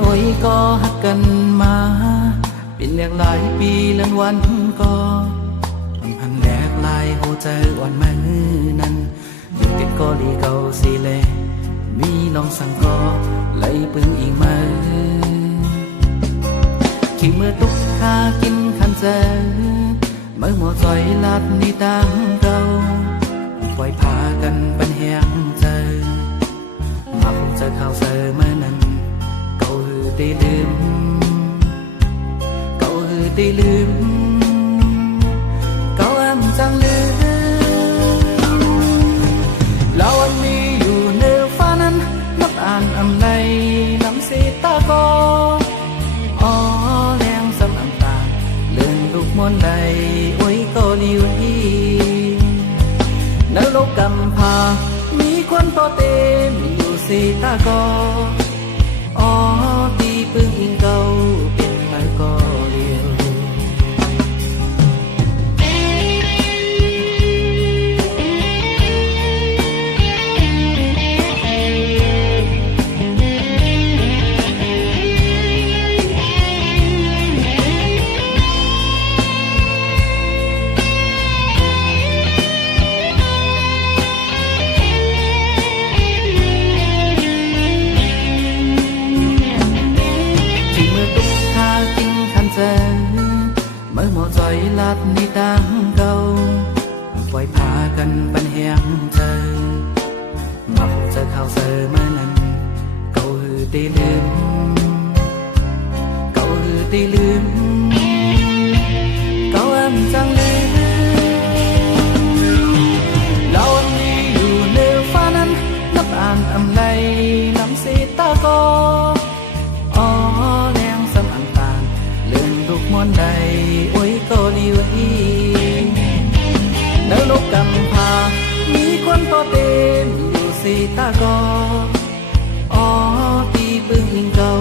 โอ้ยก็หักกันมาเป็นอย่างหลายปีเลื่อนวันก็พันแรกลายหัวใจวันมือนั้นยังติดก็ลีเก่าสิเลมีน้องสั่งก็ไหลปึงอีกมาขี่มือตุกข้ากินขันเจอเมื่อหมดใจลัดนี่ตังเก่าปล่อยพากันปันแหงเจอมาคงจะข่าวเจอเมื่อนั้นเก่าหือได้ลืมเก่าหือได้ลืมเก่าอ้ำจังลืมแล้ววันนี้อยู่เนื้อฟ้านั้นนับอ่านอำในน้ำสีตาก็อ๋อแรงสำอันต่างเลื่อนลูกมนต์ใดโอ้ยก็ลีวีนรกกำพามีคนพอเต็มอยู่สีตาก็อ๋อตีปึงอิงเก่าเป็นไม้ก็เดียวเมื่อหมดใจลัดนี่ตังเก่าปล่อยพากันปันแหงเจอมาพบเจอข่าวเจอเมื่อนั้นเก่าหือได้ลืมเก่าหือได้ลืมเก่าอ้ำจังลืมแล้ววันนี้อยู่เนื้อฟ้านั้นนับอ่านอำในน้ำสีตาก็อ๋อแรงสำอันต่างเลื่อนลูกมนต์ใดโอ้ยก็ลีวีนรกกำพามีคนพอเต็มอยู่สีตาก็อ๋อตีปึงอิงเก่า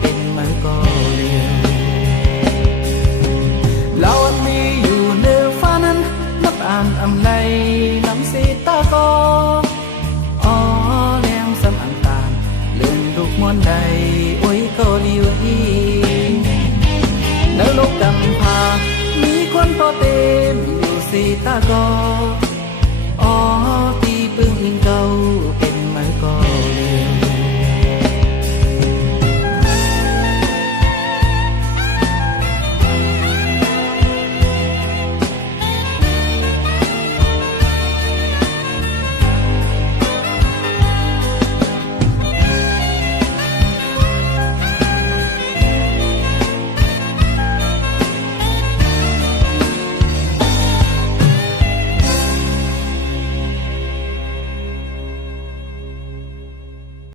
เป็นไม้ก็เลียวแล้ววันนี้อยู่เนื้อฟ้านั้นนับอ่านอำในน้ำสีตาก็อ๋อแรงสำอันต่างเลื่อนลูกมนต์ใดโอ้ยก็ลีวีนรกกำพามีคนพอเต็มอยู่สีตาก็อ๋อตีปึงอิงเก่า